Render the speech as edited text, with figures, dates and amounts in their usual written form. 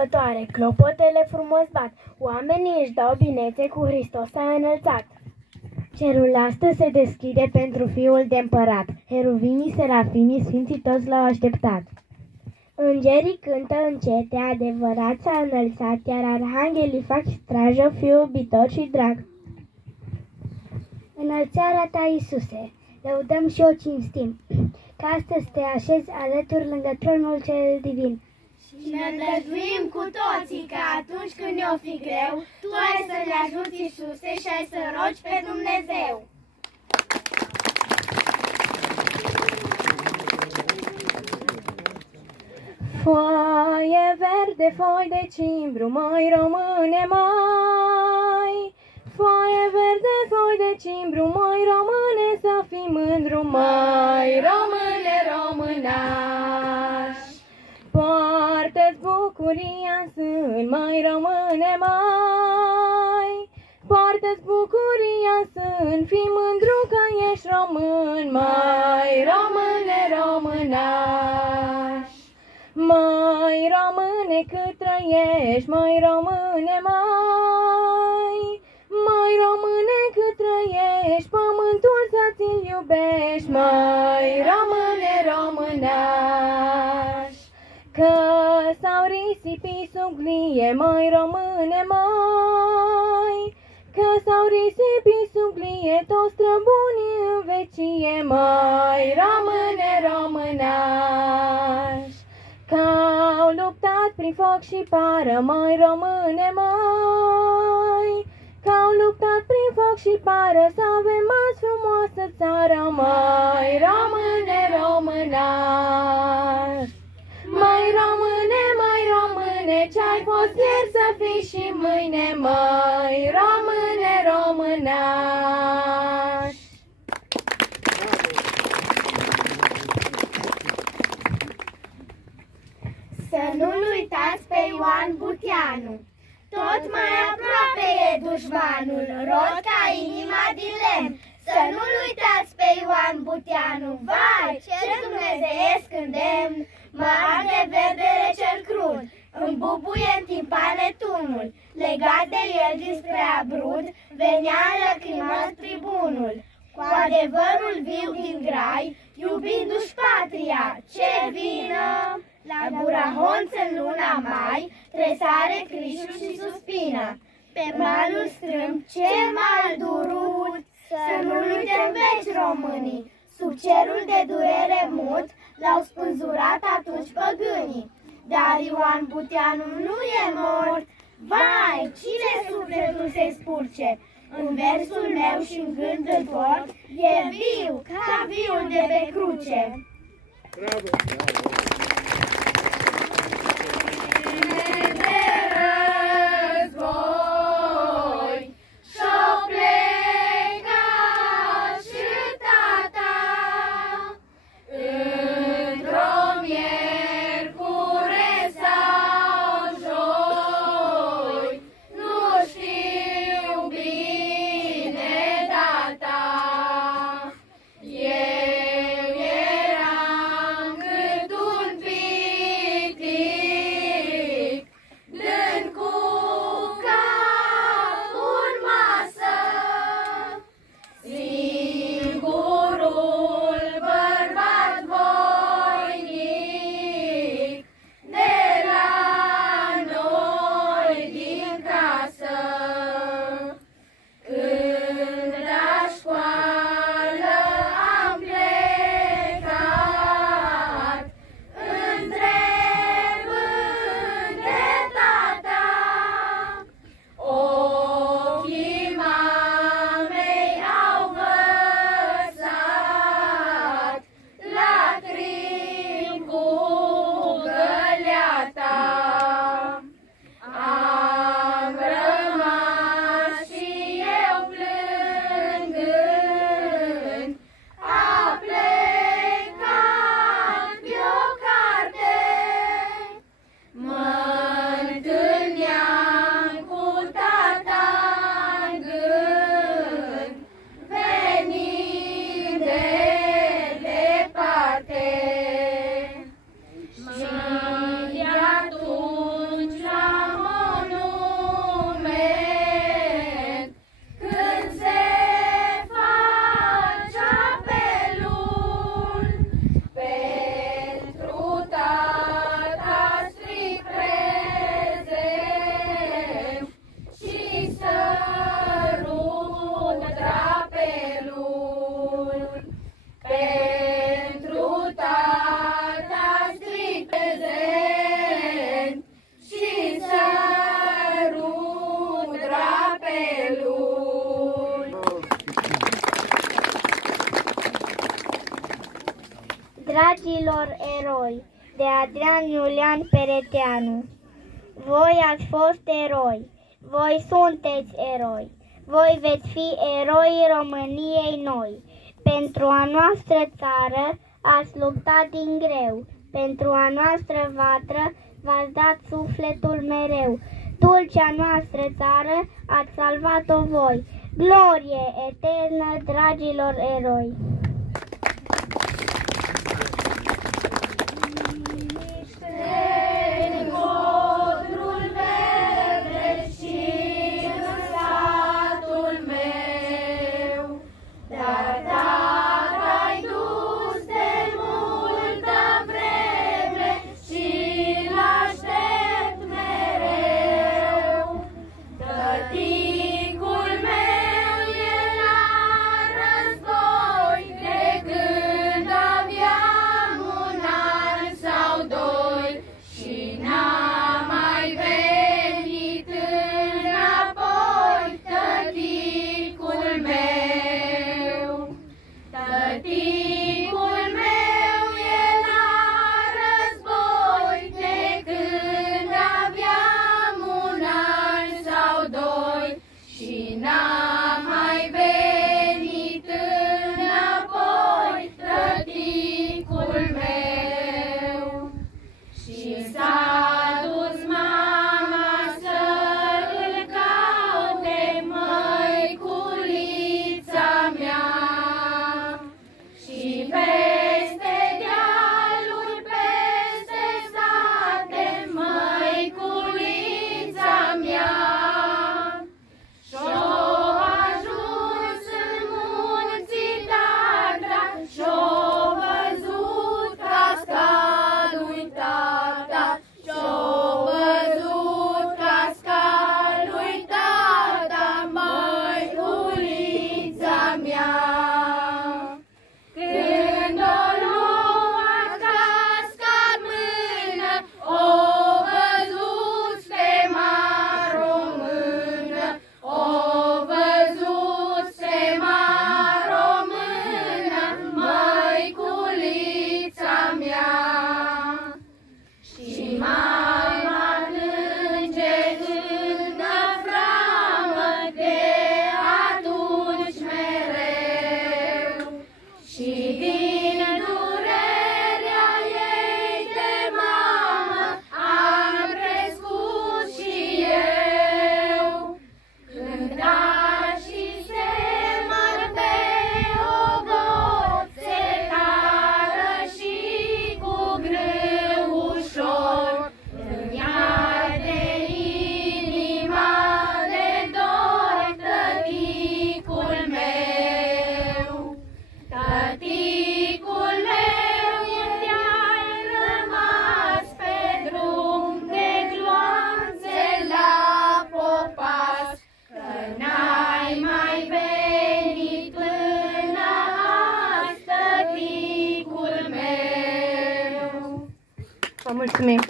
sărbătoare, clopotele frumos bat, oamenii își dau binețe, cu Hristos a înălțat. Cerul astăzi se deschide pentru Fiul de Împărat, heruvinii, serafimii, sfinții toți l-au așteptat. Îngerii cântă încete, adevărat s-a înălțat, iar arhanghelii fac strajă, Fiul iubitor și drag. Înălțarea ta, Iisuse, lăudăm și o cinstim, că astăzi te așezi alături lângă tronul cel divin. Și ne îndrăzduim cu toții că atunci când ne-o fi greu, Tu ai să ne ajuți, Iisuse, și ai să rogi pe Dumnezeu. Foaie verde, foi de cimbru, măi române, mai. Foaie verde, foi de cimbru, măi române, să fii mândru, măi române, românași. Poartă-ți bucuria în sân, măi române, mai. Poartă-ți bucuria în sân, fii mândru că ești român, măi române, românași. Măi române, cât trăiești, măi române, mai. Măi române, cât trăiești, pământul să ți-l iubești, măi române, românași. Că s-au risipit sub glie, măi române, mai. Că s-au risipit sub glie toți străbunii în vecie, măi române, românași. Că-au luptat prin foc și pară, măi române, mai. Că-au luptat prin foc și pară, să avem azi frumoasă țară, măi române, românași. Măi române, mai române, ce-ai fost ieri să fii și mâine, măi române, românași. Să nu-l uitați pe Ioan Buteanu, tot mai aproape e dușmanul, rod ca inima din lemn. Să nu-l uitați pe Ioan Buteanu, vai, ce dumnezeiesc îndemn. Mă arde verdele cel crud, îmi bubuie în timpane tunul, legat de el dinspre abrud, venea lăcrimând tribunul. Cu adevărul viu din grai, iubindu-și patria, ce vină! La gura honț în luna mai, tresare crișul și suspină. Pe malul strâmb, ce mal durut, să nu-l uităm veci românii. Sub cerul de durere mut, l-au spânzurat atunci păgânii. Dar Ioan Buteanu nu e mort, vai, cine sufletul se-i spurce? În versul meu și în gând îl port, e viu, ca viul de pe cruce. Bravo! Eu eram cât dragilor eroi, de Adrian Iulian Pereteanu. Voi ați fost eroi, voi sunteți eroi, voi veți fi eroii României noi. Pentru a noastră țară ați luptat din greu, pentru a noastră vatră v-ați dat sufletul mereu. Dulcea noastră țară ați salvat-o voi, glorie eternă, dragilor eroi! Vă mulțumim!